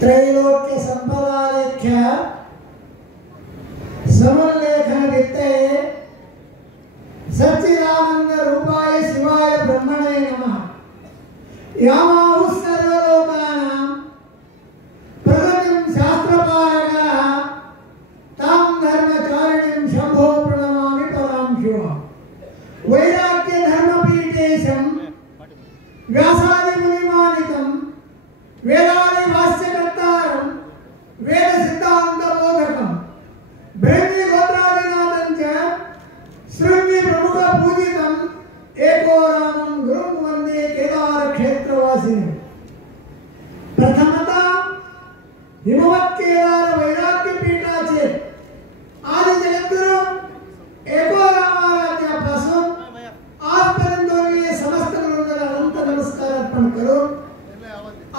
त्रैलोक्य संपदालेख्य समलेखन वित्ते सच्चिदानंद रूपाय शिवाय ब्रह्मणे नमः। यामाहुः सर्वलोकानां प्रगतिं शास्त्रपारगः तां धर्मचारिणीं शम्भो प्रणमामि परां शिवम्। वैराग्य धर्मपीठेशं व्यासादि मुनिमानितं वेदादि भाष्यकर्तारं वेद सिद्धांत बोधकं ब्रह्मी गोत्रादिनाथं च शृंगी प्रमुख पूजितं एको रामं गुरुं वन्दे केदार क्षेत्रवासिनं। प्रथमतः हिमवत् केदार वैराग्य पीठाचे आदि जगद्गुरु एको रामाराध्यापासून आजपर्यंत समस्त गुरुंना अनंत नमस्कार अर्पण करून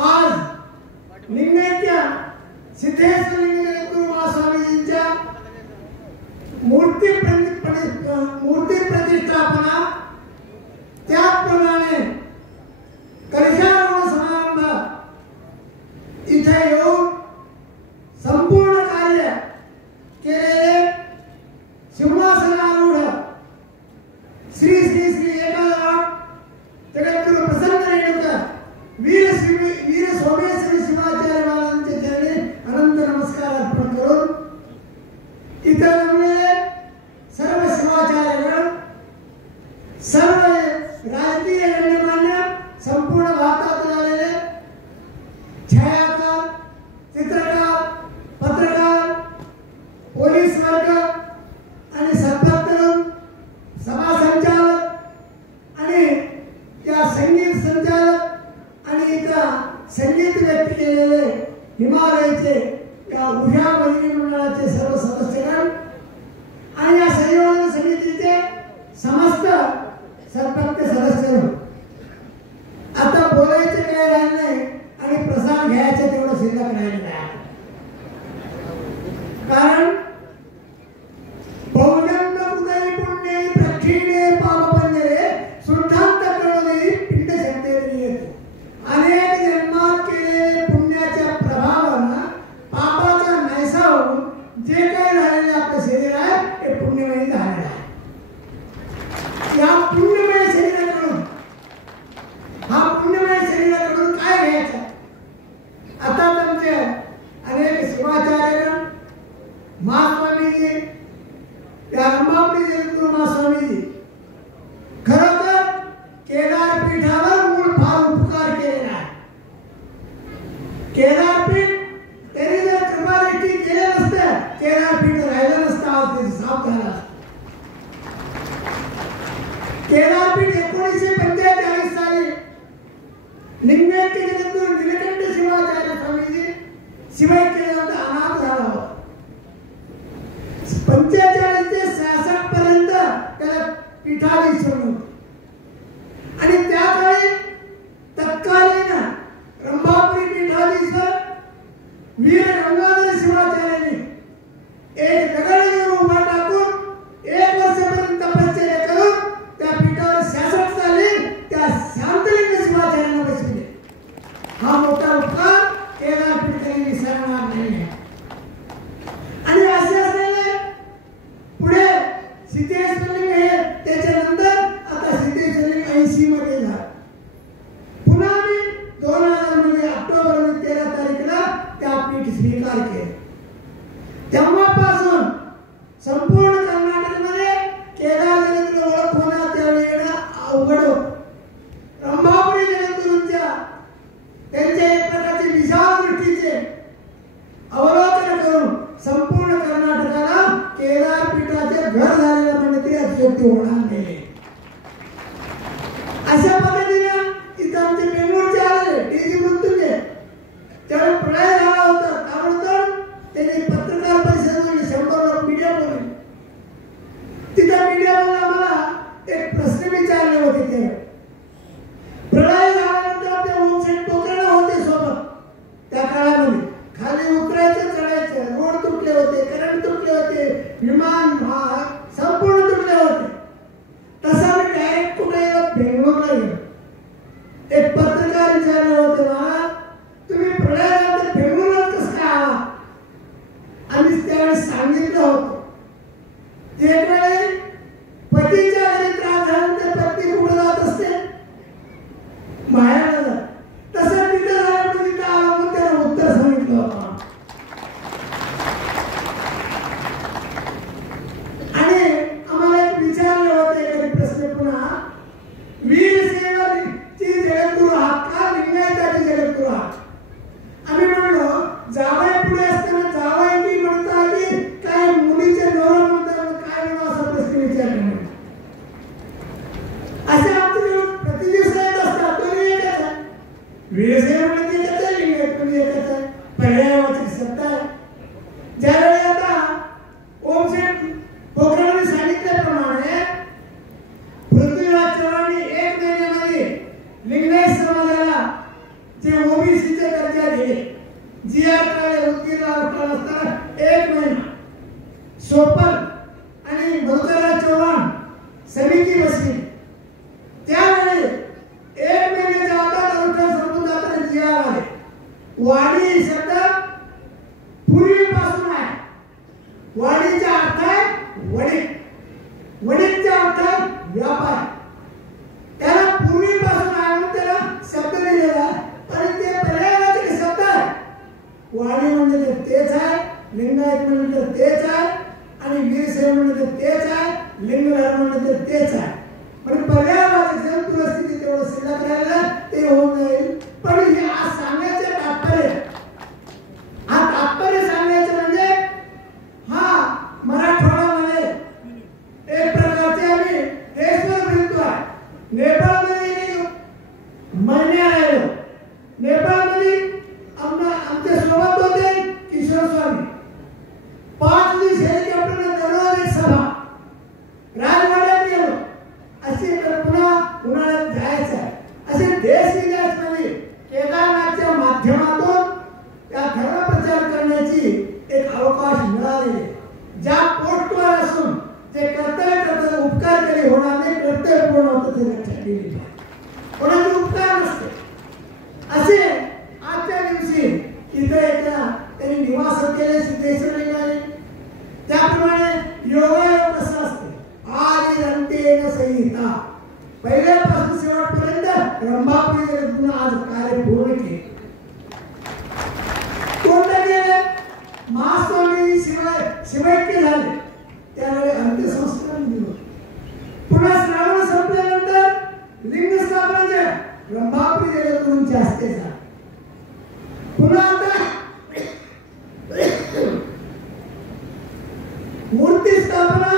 आज लिंगायच्या सिद्धेश्वर लिंगदेव महास्वामीजींच्या मूर्ती प्रतिष्ठापना त्याप्रमाणे कलशारोहण समारंभ इथे येऊन संपूर्ण कार्य केलेले सिंहासनारूढ श्री श्री श्री एकालाट जगद्गुरु प्रसन्न रेणुका वीर सोमेश्वर शिवाचार्य महाराजांचे चरणी अनंत नमस्कार अर्पण करून इतर जमलेले सर्व शिवाचार्यगण सर्व राजकीय गण्यमान्य संपूर्ण भारतातून आलेले छायाकार चित्रकार पत्रकार पोलीस वर्ग आणि सत्तातरुण सभा संचालक आणि या संगीत संचालक आणि इथं संगीत व्यक्त केलेले हिमालयाचे या उषा भजनी मंडळाचे सर्व सदस्यगण आणि या संयोजन समितीचे समस्त सत्भक्त सदस्य आता बोलायचे काय राहिलं नाही आणि प्रसाद घ्यायचे तेवढं शिल्लक राहिलेलं आहे। कारण बहुजन्म हृदय पुण्ये प्रक्षीणे पापपंजरे सुद्धांत कळवणे पिंड शक्तीने येते। अनेक जन्मात केलेले पुण्याच्या प्रभावानं पापाचा नाहीसा होऊन जे काही राहिलेले आपलं शरीर आहे ते पुण्यमय झालेलं आहे। या पुण्यमय शरीराकडून काय घ्यायचं? आता तुमचे अनेक शिवाचार्यगण महास्वामीजी या रंभापुरी जगद्गुरु महास्वामीजी खरं तर केदार पीठावर मूळ फार उपकार केलेला आहे। केदार पीठ त्यांनी जर कृपादृष्टी केले नसते केदार पीठ राहिलं नसतं, आज ते साफ झालं असतं। केदार पीठ 1945 साली लिंगायत जगद्गुरु नीलकंठ शिवाचार्य स्वामीजी शिवायकेदारांचा अनाथ झाला होता। 45 ते 66 पर्यंत त्याला पीठाधीश्वर होते आणि त्या काळी तत्कालीन रंभापुरी पीठाधीश्वर वीर गंगाधर शिवाचार्यांनी एक दगड घेऊन उभा टाकून 1 वर्षापर्यंत तपश्चर्या करून त्या पीठावर 66 साली त्या शांतलिंग शिवाचार्यांना बसविले। हा मोठा उपकार केदार पीठाने विसरणार नाही आहे। आणि असे असलेले पुढे सिद्धेश्वरलिंग हे त्याच्यानंतर आता सिद्धेश्वरलिंग 80 मध्ये झालं। पुन्हा मी 2000 मध्ये ऑक्टोबर 13 तारखेला त्या पीठ स्वीकार केले। तेव्हापासून संपूर्ण कर्नाटकमध्ये केदार जगद्गुरू ओळख होणं त्यावेळी येणं अवघड होतं। रंभापुरी जगद्गुरूंच्या त्यांच्या एक प्रकारचे विशाल दृष्टीचे अवलोकन करून संपूर्ण कर्नाटकाला केदार पीठाचे घर झालेलं म्हणजे ते अतिशयोक्ती होणार नाही। अशा पद्धतीने इथं आमचे बेंगळूरचे आलेले डी.जी. मृत्युंजय त्यावेळी प्रलय झाला होता, ताबडतोब त्यांनी पत्रकार परिषदेमध्ये 100 लोक मीडिया बोलले शब्द आहे. ज्यावेळी आता ओमशेठ पोखराने सांगितल्याप्रमाणे पृथ्वीराज चव्हाणांनी 1 महिन्यामध्ये लिंगायत समाजाला जे ओबीसीचे दर्जा दिले, जी.आर. काळे उत्तीर्ण असताना 1 महिना सोपन आणि मधुकरराव चव्हाण समिती बसली. त्यावेळी 1 महिन्याच्या आत अनुष्ठान संपून जाताना जी.आर. आले. वाडी शब्द पूर्वीपासून आहे. वाडीचा अर्थ आहे वणीक, वणीकचा अर्थ आहे व्यापार. त्याला पूर्वीपासून आहे म्हणून त्याला शब्द दिलेला, पण ते पर्यायवाची शब्द आहे. वाडी म्हणजे तेच आहे, लिंगायत म्हणजे तेच आहे, आणि वीरशैव म्हणजे तेच आहे, लिंगधर्म म्हणजे तेच आहे. पण पर्यायवाची तुलस्थिती तेवढं शिल्लक राहिलं ते होऊन जाईल. पण हे आज सांगायचं तात्पर्य सांगायचं म्हणजे हा मराठवाड्यामध्ये एक प्रकारचे आम्ही देशभर फिरतो आहे. नेपाळमध्ये महिने राहिलो. नेपाळमध्ये आमच्या सोबत होते किशोर स्वामी. 5 दिवस हेलिकॉप्टरने दररोज एक सभा. राजवाड्यात गेलो. असे पुन्हा उन्हाळ्यात जायचं आहे. असे देश विदेशामध्ये केदारनाथच्या माध्यमातून त्या धर्मप्रचार करण्याची एक अवकाश मिळाले. ज्या पोस्टवर असून जे कर्तव्य उपकार केले होणार नाही, कर्तव्य पूर्ण होतं ते लक्षात ठेवले. कोणाचे उपकार नसते. असे आजच्या दिवशी इथे त्यांनी निवास केले सिद्धेश्वर लिंगाने. त्याप्रमाणे योगायोग कसं असते, आदि अंत्येन संहिता, पहिल्यापासून शेवटपर्यंत रंभापुरी जगद्गुरू आज कार्य पूर्ण केले. कोणते केले? महास्वामी शिवैक्य झाले त्यावेळी अंत्यसंस्कार दिले. पुन्हा श्रावण संपल्यानंतर लिंग स्थापनाचे रंभापुरी जगद्गुरूंचे हस्ते झाले. पुन्हा आता मूर्ती स्थापना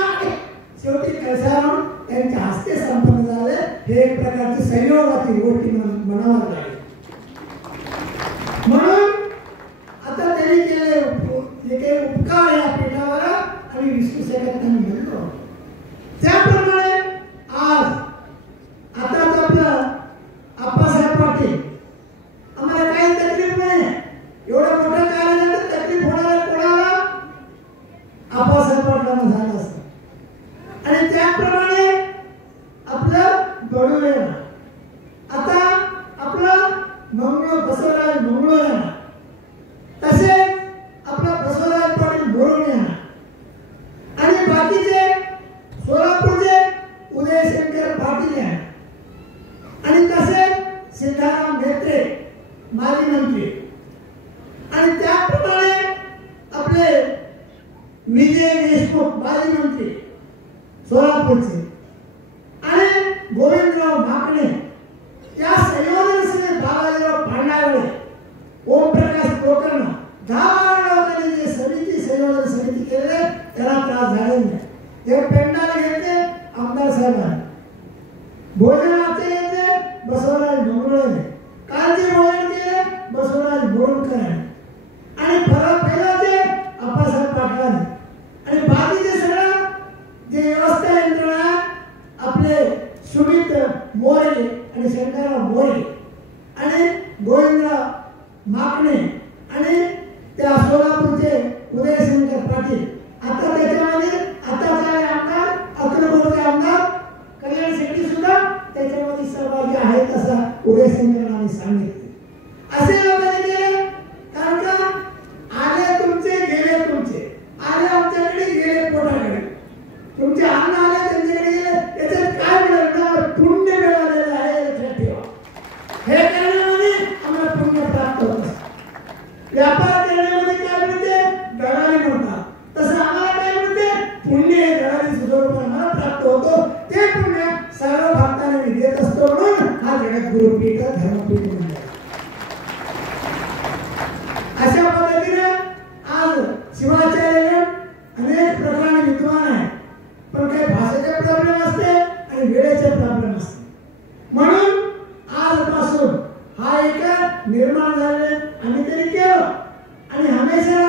शेवटी कळसाराम त्यांच्या हस्ते संपन्न झाले. हे एक प्रकारची संयोगाची गोष्टी म्हणावं लागेल. म्हणून आता त्यांनी केले जे काही उपकार या पीठावर आणि विष्णू शकत नाही म्हणतो. त्याप्रमाणे आज आताच आपलं आप्पासाहेब पाटील आम्हाला काही तकलीफ नाही. एवढं मोठं कार्य झालं तकलीफ होणार कोणाला? आप्पासाहेब पाटलांना झालं असतं. आणि त्याप्रमाणे आपलं बडोले आता आपलं मंगळ बसवराज मंगळ तसेच आपला बसवराज पाटील बोरून आणि बाकीचे सोलापूरचे उदयशंकर पाटील आणि तसेच सिद्धाराम मेत्रे माजी मंत्री आणि त्याप्रमाणे आपले विजय देशमुख माजी मंत्री सोलापूरचे आणि गोविंदराव माकणे या संयोजन समिती बाबाजीराव पांडावळे ओमप्रकाश कोकर्ण 10 लोकांनी जे समिती संयोजन समिती केले त्याला त्रास झाले नाही. ते पेंडाला घेतले आमदार साहेबांनी, भोजनाचे घेतले बसवराज मंगळने, कालचे भोजन केले बसवराज बोरकर आणि पहिलाचे आप्पासाहेब पाटलांनी आणि बाकीचे सगळं जे व्यवस्था यंत्रणा आपले सुमित मोरे आणि शंकरराव मोरे आणि गोविंदराव माकणे आणि त्या सोलापूरचे उदयशंकर पाटील. आता त्याच्यामध्ये आता झाले आमदार अक्कलकोटचे आमदार कल्याण शेट्टी सुद्धा त्याच्यामध्ये सहभागी आहेत असं उदयशंकरांनी सांगितले. असे लोक केले कारण का आले तुमचे गेले तुमचे, आले आमच्याकडे गेले पोटाकडे. तुमचे अन्न आले त्यांच्याकडे गेले, याच्यात काय मिळालं? पुण्य मिळालेलं आहे लक्षात ठेवा. हे करण्यामध्ये आम्हाला पुण्य प्राप्त होतं. व्यापार करण्यामध्ये काय मिळते? दलाली म्हणतात. तसं आम्हाला काय मिळते? पुण्य हे दलाली स्वरूपात आम्हाला प्राप्त होतो. ते पुण्य सर्व भक्तांना मी देत असतो म्हणून हा जगद्गुरू पीठ धर्मपीठ म्हणतात. अशा पद्धतीने आज शिवाचार्य अनेक प्रकारचे विद्वान आहेत, पण काही भाषेचे प्रॉब्लेम असते आणि वेळेचे प्रॉब्लेम असते. म्हणून आजपासून हा एक निर्माण झाले आम्ही तरी केलं आणि हमेशा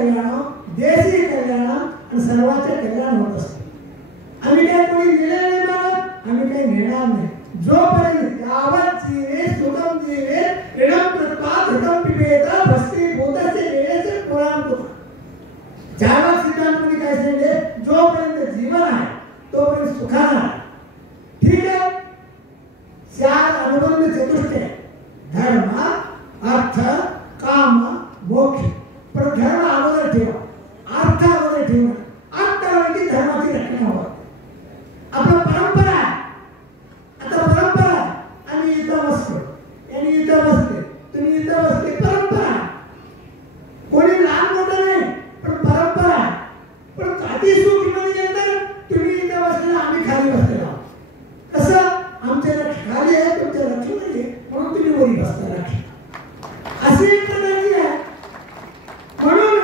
कल्याण देशी कल्याण आणि सर्वांचे कल्याण होत असते. आम्ही काही कोणी दिले नाही मागत, आम्ही काही घेणार नाही. जोपर्यंत यावत जीवे सुगम जीवे ऋणम कृत्वा धृतम पिबेत भस्त्री भूतस्य वेळेचे पुराण होता. चारवा सिद्धांतमध्ये काय सांगितले, जोपर्यंत जीवन आहे तोपर्यंत सुखानं आहे. ठीक आहे, चार अनुबंध चतुष्टय धर्म अर्थ काम मोक्ष. पण धर्म अगोदर ठेवा, अर्थ अगोदर ठेवा. अर्थ म्हणजे धर्माची रचना व्हावी. आपला परंपरा आहे. आता परंपरा आम्ही इथं बसतो, यांनी इथं बसते, तुम्ही इथं बसते, परंपरा. कोणी लहान मोठं नाही, पण परंपरा. पण अति सुख म्हणजे तुम्ही इथं बसले, आम्ही खाली बसलेलो आहोत. कसं आमच्या लक्ष खाली आहे, तुमच्या लक्ष नाही, म्हणून तुम्ही वरी बसता लक्ष. अशी एक प्रकारची आहे. म्हणून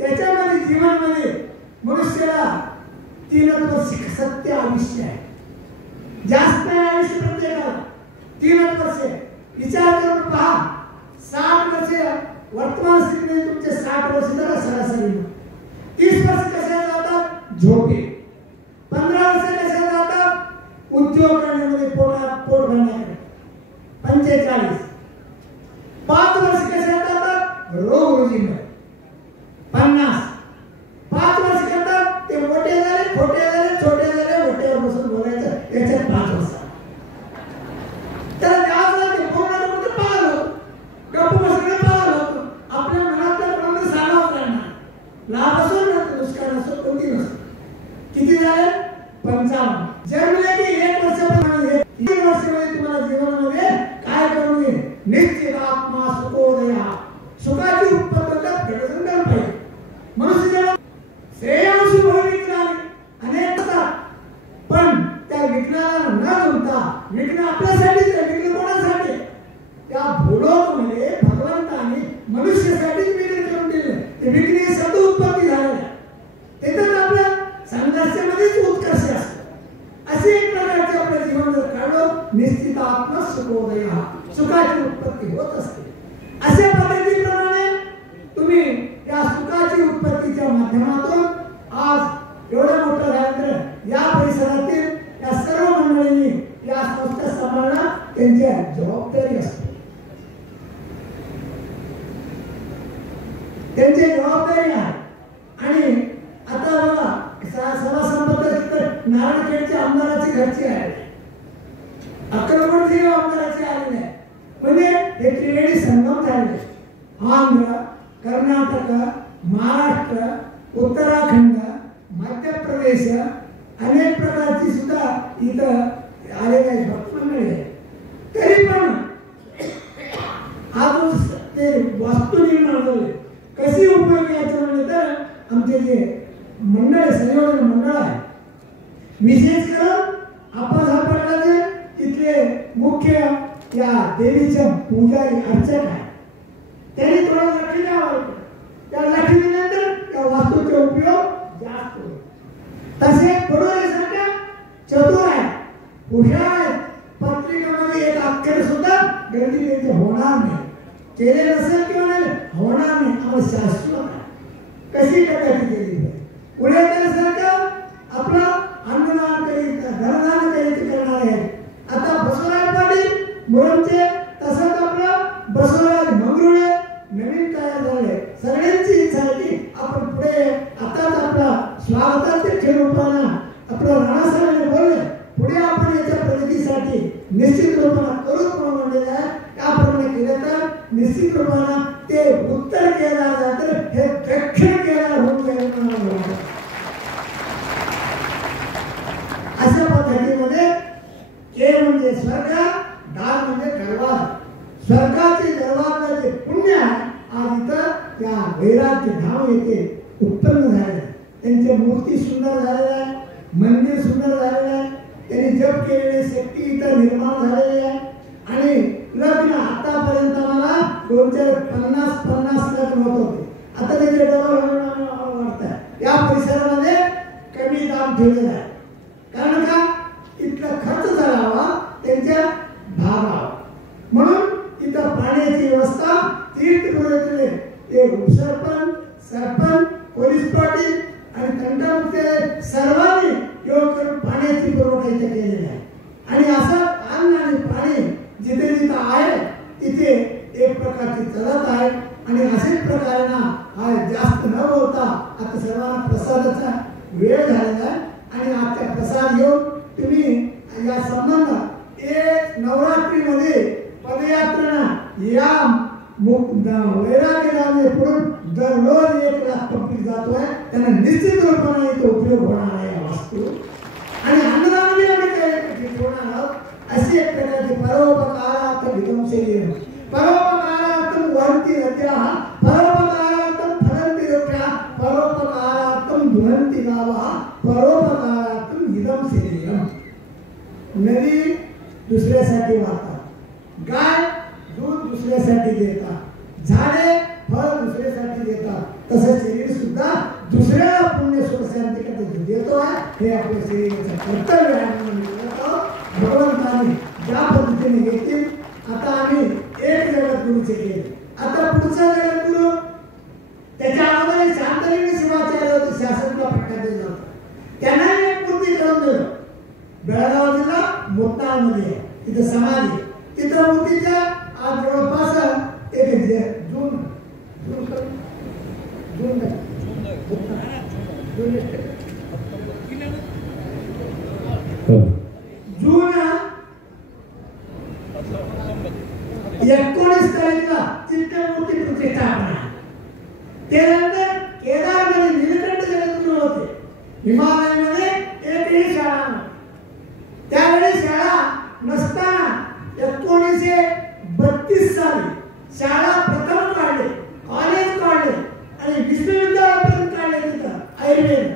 याच्यामध्ये जीवनामध्ये मनुष्याला 3 वर्ष सत्य आयुष्य आहे. जास्त नाही आयुष्य प्रत्येकाला. 3 वर्ष विचार करून पहा. 60 वर्ष वर्तमान स्थितीमध्ये तुमचे 60 वर्ष झाला सरासरी. 30 वर्ष कशा जातात, झोपे. 15 वर्ष कशा जातात, उद्योग करण्यामध्ये, पोट भरण्याकडे. 45 5 वर्ष कशा जातात, रोग रुजीमध्ये. 50 5 वर्ष करतात ते मोठे झाले, खोटे झाले, छोटे झाले, मोठ्यावर बसून बोलायचं, याच्यात 5 वर्ष. तर त्याला ते पूर्ण पाहलो, गप्प बसणे पाहलो. आपल्या मनातल्या प्रमाणे सांगावं लागणार. लाभ असो ना नुकसान असो, कोणती नसतो. किती झाले, 55. जन्मले की 1 वर्षाप्रमाणे 3 वर्षामध्ये तुम्हाला जीवनामध्ये काय करून येईल, निश्चित आत्मा सुखोदया. सुखाची उत्पत्ती घडवून पाहिजे. मनुष्य श्रेयांशी विघ्न अनेक असतात, पण त्या विघ्नाला न जुळता, विघ्न आपल्यासाठीच आहे. विघ्न कोणासाठी, त्या भूलोकमध्ये भगवंताने मनुष्यासाठीच विघ्न करून दिले. ते विघ्न सद उत्पत्ती झालेल्या, त्याच्यात आपल्या संघर्षामध्येच उत्कर्ष असतो. असे एक प्रकारचे आपल्या जीवन जर काढलो, निश्चित आत्मा सुखोदय, सुखाची उत्पत्ती होत असते. अशा पद्धतीप्रमाणे तुम्ही या सुखाची उत्पत्तीच्या माध्यमातून आज एवढं मोठं झाल्यानंतर या परिसरातील या सर्व मंडळींनी या संस्था सांभाळणं त्यांची जबाबदारी असते. त्यांची जबाबदारी आहे. आणि आता बघा, सभा संपत नारायणखेडच्या आमदाराची घरची आहे, अक्कलकोटची आमदाराची आलेली आहे. म्हणजे हे त्रिवेणी संगम झाले. आंध्र, कर्नाटक, महाराष्ट्र, उत्तराखंड, मध्य प्रदेश, अनेक प्रकारची सुद्धा इथं आलेले आहेत भक्तमंडळी आहे. तरी पण आज ते वास्तू निर्माण झाले. कशी उपयोग यायचं म्हणजे तर आमचे जे मंडळ, संयोजन मंडळ आहे, विशेष करून आपण तिथले मुख्य या देवीच्या पूजारी अर्चक आहे, त्यांनी थोडा लक्ष द्यावं. त्या लक्ष दिल्यानंतर त्या वास्तूचा उपयोग जास्त होतो. तसे पडोळेसारख्या चतुर आहे, हुशार आहे. पत्रिकामध्ये एक अक्षर सुद्धा गर्दी त्यांचे होणार नाही. केले नसेल किंवा नाही होणार नाही, आम्हाला शाश्वत आहे. कशी प्रकारची केली पुढे त्यासारखं आपलं अन्नदान करीत, धनदान करीत करणार आहेत. आता बसवराज पाटील मुरुमचे, तसंच आपलं बसवराज मंगरुळे नवीन तयार झाले. सगळ्यांची इच्छा आहे की आपण पुढे आताच आपला स्वागताचे खेळ रूपानं आपलं राणासाहेबांनी बोलले, पुढे आपण याच्या प्रगतीसाठी निश्चित रूपानं करूच म्हणून म्हणलेलं आहे. त्याप्रमाणे केलं तर निश्चित रूपानं ते उत्तर केदार जातं, हे दक्षिण केदार होऊन जाईल. अशा पद्धतीमध्ये के म्हणजे स्वर्ग, दार म्हणजे दरवाजा. स्वर्गाचे दरवाजाचे पुण्य आज इथं त्या वैराग्य धाम येथे उत्पन्न झाले. त्यांच्या मूर्ती सुंदर झालेल्या आहे, मंदिर सुंदर झालेलं आहे. त्यांनी जप केलेले शक्ती इथं निर्माण झालेली आहे. आणि लग्न आतापर्यंत मला 250 लग्न होत होते, आता त्याचे डबल वाढतात. या परिसरामध्ये कमी दाम ठेवलेला आहे. कारण का, इथला खर्च झाला त्यांच्या भागावर. म्हणून इथं पाण्याची व्यवस्था तीर्थपुरातले एक उपसरपंच, सरपंच कारण हा जास्त न बोलता आता सर्वांना प्रसादाचा वेळ झालेला आहे आणि आजचा प्रसाद घेऊन तुम्ही या संबंध एक नवरात्रीमध्ये पदयात्रा या वैराग्य पुढून दररोज 1 लाख पब्लिक जातोय त्यांना निश्चित रूपाने इथे उपयोग होणार आहे या वस्तू आणि अन्नदानही आम्ही काही ठेवणार आहोत अशी एक प्रकारची परोपकारार्थम इदं शरीरम परोपकारार्थम वहन्ति नद्याः परोपकारार्थम फलन्ति वृक्षाः परोपकारार्थम दुहन्ति गावः परोपकारार्थम इदं शरीरम नदी दुसऱ्यासाठी वाहतात गाय दूध दुसऱ्यासाठी देतात झाडे फळ दुसऱ्यासाठी देतात तसं शरीर सुद्धा दुसऱ्याला पुण्य सुखशांतीकडे देतो आहे हे आपल्या शरीराचं कर्तव्य आहे म्हणून भगवंताने ज्या पद्धतीने घेतील आता आम्ही एक जगद्गुरूचे केले आता पुढचा जगद्गुरू त्याच्या अगोदर शांतलिंग शिवाचार्य होते शासनाला पट्टा दिला होता त्यांना एक मूर्ती करून दिलं बेळगाव जिल्हा मोताळमध्ये आहे तिथं समाधी तिथं मूर्तीच्या आज जवळपास एक जून जून 19 तारीखला तिथं मूर्ती प्रतिष्ठापना त्यानंतर केदारमध्ये नीलकंठ जगद्गुरू होते हिमालयामध्ये एकही शाळा त्यावेळी शाळा नसताना 1932 साली शाळा प्रथम काढले कॉलेज काढले आणि विश्वविद्यालयापर्यंत काढले तिथं आयुर्वेद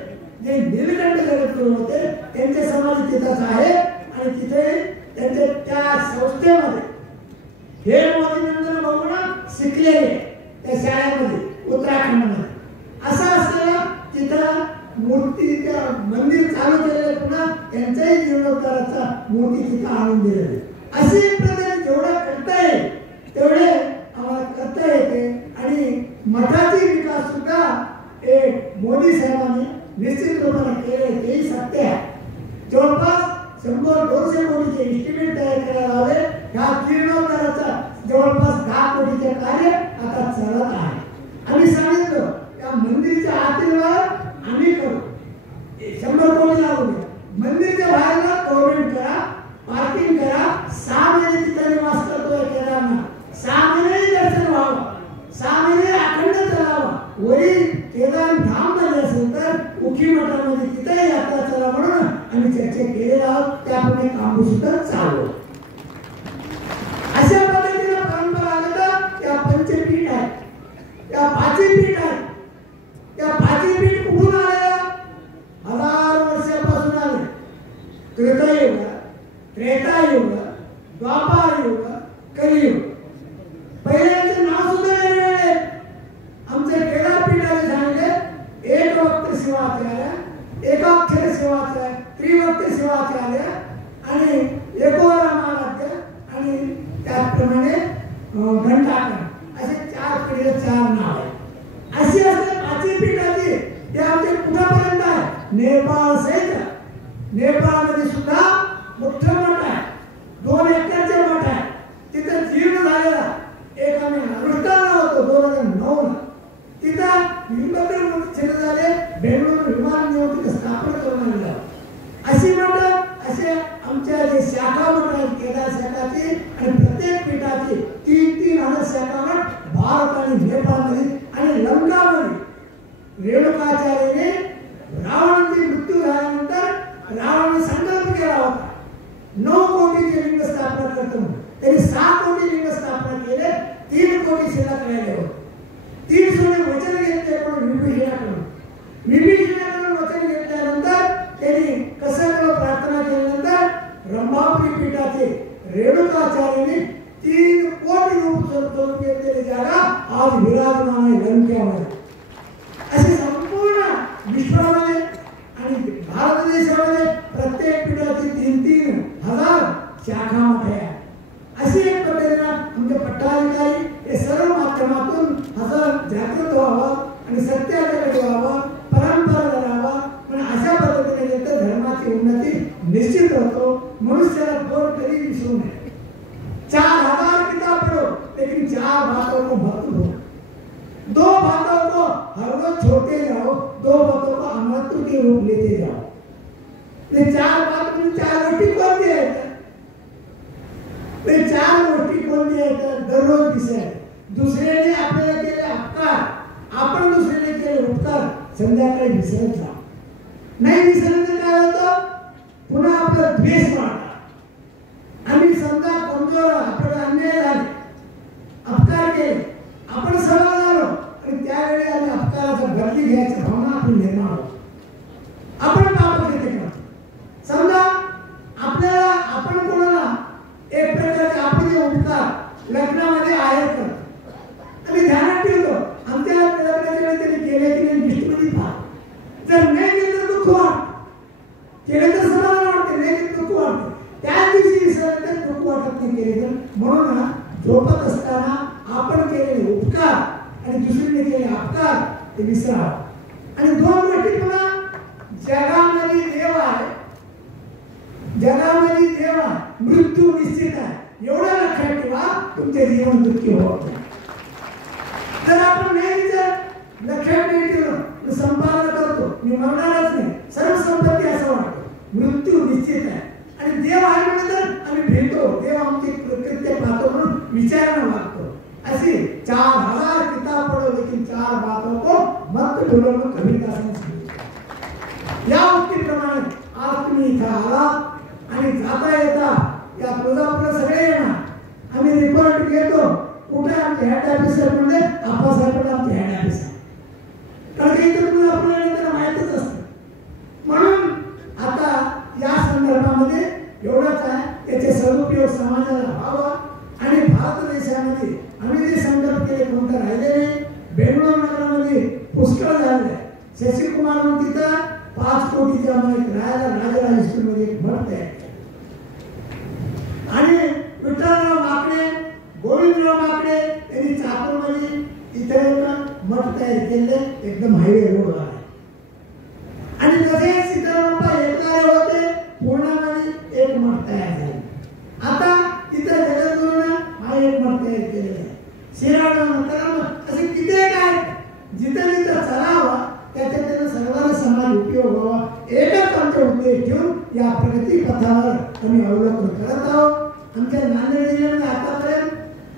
जे नीलकंठ जगद्गुरू होते त्यांचे समाधी तिथंच आहे आणि तिथे त्यांच्या त्या संस्थेमध्ये हे मोदीनंदन बघून शिकलेले त्या शाळेमध्ये उत्तराखंडमध्ये असं असताना तिथं मूर्तीच्या मंदिर चालू केलेलं पुन्हा त्यांच्याही जीर्णोद्धाराचा मूर्ती तिथं आणून दिलेली अशी प्रकारे जेवढं करता येईल तेवढे आम्हाला करता येते आणि मठाची विकास सुद्धा एक मोदी साहेबांनी निश्चित रूपाने केले तेही सत्य आहे जवळपास 100-200 कोटीचे एस्टिमेट तयार करायला हवे ह्या जीर्णोद्धाराचा जवळपास 10 कोटीचे कार्य आता चालत आहे आम्ही सांगितलं त्या मंदिरच्या आतील आम्ही करू 100 कोटी लागू द्या मंदिरच्या बाहेरला गव्हर्नमेंट करा पार्किंग करा 6 महिने तिथे निवास करतोय केदारनाथ 6 महिने दर्शन व्हावं 6 महिने अखंड चालावा वरी केदार धाम मध्ये असेल तर उखी मठामध्ये तिथे यात्रा चला म्हणून आम्ही चर्चा केलेला आहोत त्याप्रमाणे काम सुद्धा चालू अशा पद्धतीने परंपरागत या पंचपीठ आहे या पाचीपीठ आहे या पाचीपीठ कुठून आले 1000 वर्षापासून आले त्रेतायुग त्रेतायुग द्वापार युग कलियुग पहिल्यांचे नाव सुद्धा वेगवेगळे आमचे केदारपीठाने सांगितले एक वक्त शिवाचार्य एकाक्षर शिवाचार्य त्रिवक्त शिवाचार्य आणि एकोरामाराध्य आणि त्याचप्रमाणे घंटाकर असे 4 पिढीला 4 नाव आहेत अशी असते पाचीपीठाची ते आमचे कुठापर्यंत आहे नेपाळ सहित नेपाळमध्ये सुद्धा मोठं मठ आहे 2 एकरचे मठ आहे तिथं जीर्ण झालेला एक आम्ही अनुष्ठान होतो 2009 ला तिथं विंबकर क्षेत्र झाले बेंगळूर विमान नेऊन तिथं स्थापन करून आणलं अशी मठ असे आमच्या जे शाखा मठ आहेत केदार शाखाची आणि प्रत्येक पीठाची 3-3 शाखा मठ भारत आणि नेपाळमध्ये आणि लंकामध्ये रेणुकाचार्याने रावणाची मृत्यू झाल्यानंतर रावणाने संकल्प केला होता 9 कोटीचे लिंग स्थापना करतो त्यांनी 6 कोटी लिंग स्थापना केले 3 कोटी शिल्लक राहिले होते 3 सोने वचन घेतले पण विभीषणाकडून वचन घेतल्यानंतर त्यांनी कशाकडे प्रार्थना केल्यानंतर रंभापुरी पीठाचे रेणुकाचार्याने 3 कोटी रूप घेतलेली जागा आज विराजमान आहे लंकेमध्ये असे संपूर्ण विश्वामध्ये आणि भारत देशामध्ये प्रत्येक पीठाची 3-3 हजार शाखा मठ आहे अशी एक पद्धतीने आमचे पट्टाधिकारी हे सर्व माध्यमातून जागृत व्हावं आणि सत्याकडे व्हावं परंपरा करावा पण अशा पद्धतीने धर्माची उन्नती निश्चित होतो मनुष्याला बोल कधी विसरू नये 4000 किताब पढ़ो लेकिन 4 बातों को मत भूलो 2 हर रोज छोड़ते जाओ, 2 बातों को अमृत के रूप लेते जाओ। ये 4 बात में 4 गोष्टी कोण द्यायचं? ते 4 गोष्टी कोण द्यायचं? दररोज दिसायचं. दुसऱ्याने आपल्याला केले अपकार, आपण दुसऱ्याने केले उपकार संध्याकाळी विसरत जा. नाही विसरलं तर काय होतं? पुन्हा आपलं द्वेष वाढतात. आम्ही समजा कमजोर, आपल्याला अन्याय झाले, अपकार केले, आपण सवय झालो आणि त्यावेळी आम्ही अपकाराचा बदली घ्यायची भावना आपली निर्माण होते. आपण पाप केले का? समजा आपल्याला, आपण कोणाला एक प्रकारचे आपले उपकार लग्नामध्ये आहेत का आम्ही ध्यानात ठेवतो. आमच्या लग्नाच्या वेळी त्यांनी केले की नाही लिस्टमध्ये पहा. जर नाही केलं तर दुःख वाटतं, केले तर समाधान वाटते, नाही केलं दुःख वाटतं. त्याच दिवशी विसरलं तर दुःख वाटत नाही केले तर. म्हणून झोपत असताना आपण केलेले उपकार आणि दुसरीने केलेले अपकार ते विसरावं. आणि 2 गोष्टी पुन्हा, जगामध्ये देव आहे, जगामध्ये देव आहे, मृत्यू निश्चित आहे. एवढं लक्षात ठेवा, तुमचे जीवन दुःखी होत नाही. जर आपण नाही लक्षात नाही ठेवलं, संपादन करतो, मी म्हणणारच नाही, सर्व संपत्ती असं वाटतं, मृत्यू निश्चित आहे. आणि देव आहे म्हणजे आम्ही भेटतो, देव आमचे कृत्य पाहतो म्हणून विचारानं वागतो. अशी 4000 किताब पढ़ो लेकिन 4 बातों को मत भूलो म्हणून कबीरदास ने सांगितलं. या उक्तीप्रमाणे आज तुम्ही इथं आलात आणि जाता येता या तुळजापूरला सगळे येणार. आम्ही रिपोर्ट घेतो कुठे आमचे हेड ऑफिसर म्हणजे आप्पासाहेब आमचे हेड ऑफिसर, कारण की इथं तुळजापूरला त्यांना माहितच असतं. म्हणून आता या संदर्भामध्ये एवढंच आहे, याचे सदुपयोग समाजाला व्हावा. आणि भारत देशामध्ये आम्ही जे संदर्भ केले कोणतं राहिले नाही. बेंगळूर नगरामध्ये पुष्कळ झाले. शशिकुमार तिथं 5 कोटीच्या मध्ये राहायला राजाराम स्कूलमध्ये एक मठ तयार केलं. आणि विठ्ठलराव माकडे, गोविंदराव माकडे यांनी चाकूरमध्ये इथे एक मठ तयार केले, एकदम हायवे रोडवर आहे. आणि तसे सीतारामप्पा एकनारे होते, पूर्णामध्ये एक मठ तयार झाले. आता इथं जगद्गुरूंना हा एक मठ तयार केलेला आहे. शिराळा करावं असे किती काय जिथं जिथं चलावा त्याच्या त्याचा सर्वांना समाज उपयोग व्हावा, एकच आमचे उद्देश ठेवून या प्रगती पथावर आम्ही अवलोकन करत आहोत. आमच्या नांदेड जिल्ह्यामध्ये आतापर्यंत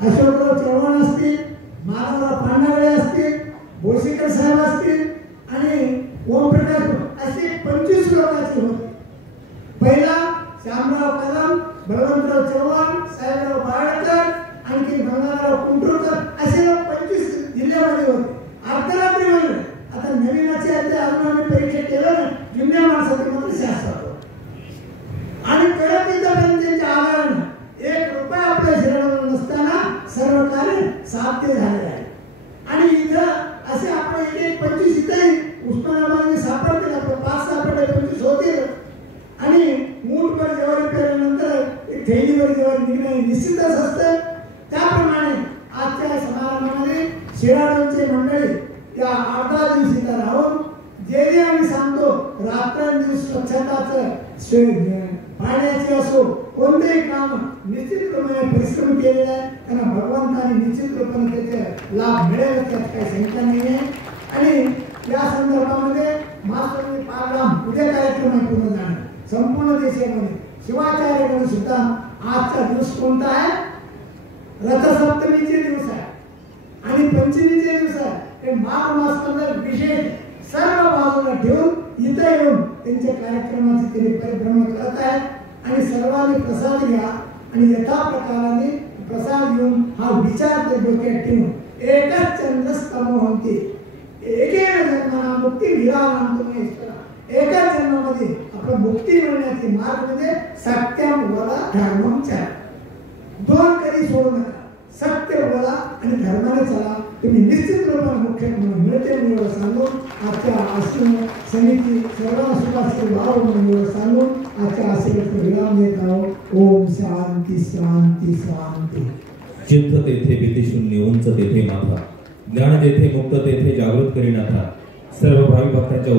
अशोकराव चव्हाण असतील, माधवराव पांढरवडे असतील, बोरसेकर साहेब असतील आणि ओमप्रकाश असे 25 लोकांचे होते. पहिला श्यामराव कदम, बळवंतराव चव्हाण, साहेबराव बाळकर, आणखी गंगाधरराव कुंटूरकर असे लोक 25 जिल्ह्यामध्ये होते. अर्धरात्री होईल. आता नवीनाचे अजून आम्ही परीक्षा केलं ना, जुन्या माणसाचे मात्र शास्त्र आणि कळत इथपर्यंत त्यांच्या आधारानं 1 रुपया आपल्या शरीरावर नसताना सर्व कार्य साध्य झाले आहे. आणि इथं असे आपण एक 25 इथंही उस्मानाबादमध्ये सापडतील, आपण 5 सापडले 25 होतील. आणि मूठभर ज्वारी पेरल्यानंतर एक थैलीवर ज्वारी निघणे निश्चितच असतं. त्याप्रमाणे आजच्या समारंभामध्ये शिराळांचे मंडळी त्या 8 दिवस इथं राहून जे जे आम्ही सांगतो रात्रंदिवस स्वच्छताचं पाण्याचे असो कोणतेही काम निश्चितपणे परिश्रम केलेला आहे. त्यांना भगवंताने निश्चित रूपाने त्याचे लाभ मिळेल, त्यात काही शंका नाही आहे. आणि या संदर्भामध्ये महास्वामी पारगाम उद्या कार्यक्रम आहे पूर्ण जाणार संपूर्ण देशामध्ये. शिवाचार्याकडे सुद्धा आजचा दिवस कोणता आहे? रथसप्तमीचे दिवस आहे आणि पंचमीचे दिवस आहे. हे माघ मासामध्ये विशेष सर्व बाजूला ठेवून इथं येऊन त्यांच्या कार्यक्रमाचे ते परिभ्रमण करत आहेत. आणि सर्वांनी प्रसाद घ्या आणि यथा प्रकाराने प्रसाद घेऊन हा विचार ते डोक्यात ठेवून एकच चंद्रस्तम होते एकेन जन्मना मुक्ती विराम तुम्ही एकाच जन्मामध्ये आपण मुक्ती मिळण्याचे मार्ग म्हणजे सत्यम वदा धर्मम चला. 2 कधी सोडू नका. सत्य बोला आणि धर्माने चला. तुम्ही निश्चित रूपाने मुख्य म्हणून मिळते म्हणून सांगून आजच्या आश्रम समिती सर्वांना सुखाचे भाव म्हणून सांगून आजच्या आश्रमाचा विराम देत आहोत. ओम शांती शांती शांती. चित्त तेथे भीतिशून्य उंच तेथे माथा, ज्ञान जेथे मुक्त तेथे जागृत करीनाथा. सर्व भावी भक्तांच्या